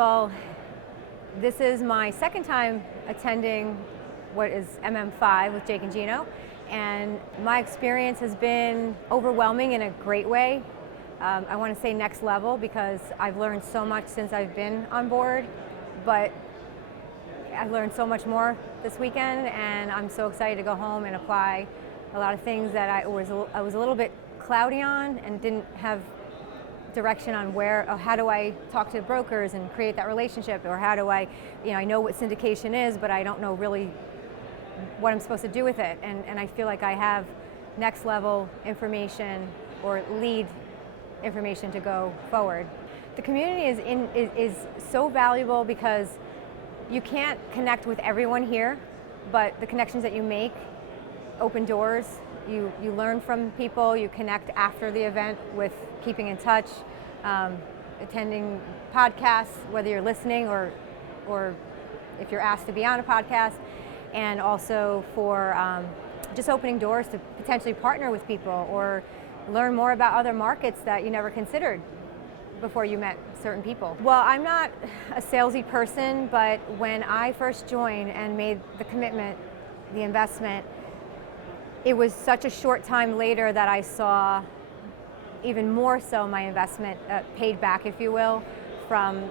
Well, this is my second time attending what is MM5 with Jake and Gino, and my experience has been overwhelming in a great way. I want to say next level because I've learned so much since I've been on board, but I learned so much more this weekend, and I'm so excited to go home and apply a lot of things that I was a little bit cloudy on and didn't have direction on how do I talk to brokers and create that relationship, or how do I know what syndication is, but I don't know really what I'm supposed to do with it, and I feel like I have next level information or lead information to go forward. The community is so valuable because you can't connect with everyone here, but the connections that you make open doors. You learn from people, you connect after the event with keeping in touch, attending podcasts, whether you're listening or if you're asked to be on a podcast, and also for just opening doors to potentially partner with people or learn more about other markets that you never considered before you met certain people. Well, I'm not a salesy person, but when I first joined and made the commitment, the investment, it was such a short time later that I saw even more so my investment paid back, if you will, from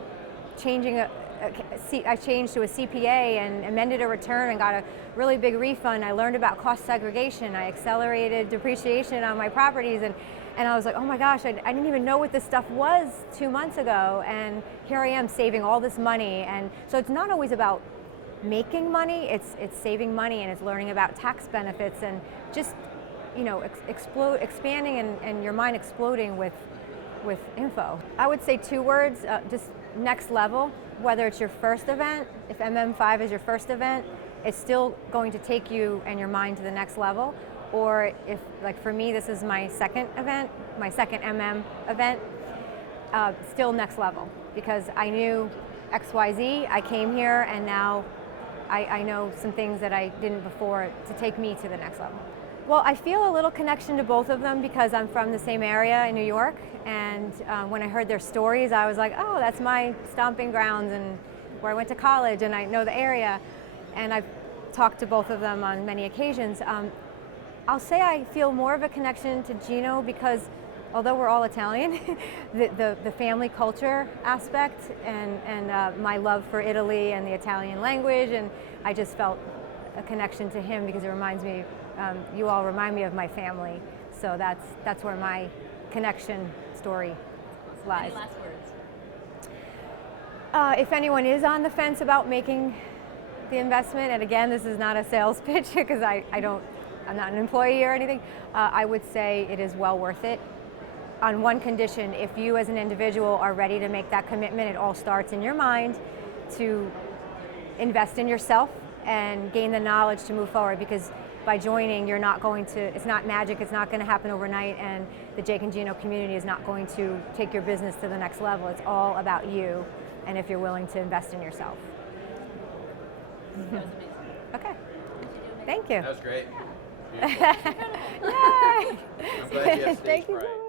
changing I changed to a CPA and amended a return and got a really big refund. I learned about cost segregation. I accelerated depreciation on my properties, and I was like, oh my gosh, I didn't even know what this stuff was 2 months ago, and here I am saving all this money. And so it's not always about making money, it's saving money, and it's learning about tax benefits, and just expanding and your mind exploding with info. I would say 2 words, just next level. Whether it's your first event, if MM5 is your first event, it's still going to take you and your mind to the next level. Or if, like for me, this is my second event, my second MM event, still next level, because I knew XYZ, I came here, and now I know some things that I didn't before to take me to the next level. Well, I feel a little connection to both of them because I'm from the same area in New York, and when I heard their stories, I was like, oh, that's my stomping grounds and where I went to college, and I know the area, and I've talked to both of them on many occasions. I'll say I feel more of a connection to Gino because although we're all Italian, the family culture aspect and my love for Italy and the Italian language, and I just felt a connection to him because it reminds me, you all remind me of my family, so that's where my connection story lies. Any last words? If anyone is on the fence about making the investment, and again, this is not a sales pitch because I'm not an employee or anything, I would say it is well worth it. On one condition: if you as an individual are ready to make that commitment, it all starts in your mind to invest in yourself and gain the knowledge to move forward, because by joining, you're not going to, it's not magic, it's not going to happen overnight, and the Jake and Gino community is not going to take your business to the next level. It's all about you, and if you're willing to invest in yourself. That was amazing. Okay. Thank you. That was great. Yay! I'm glad you have stage Thank you so fright. much.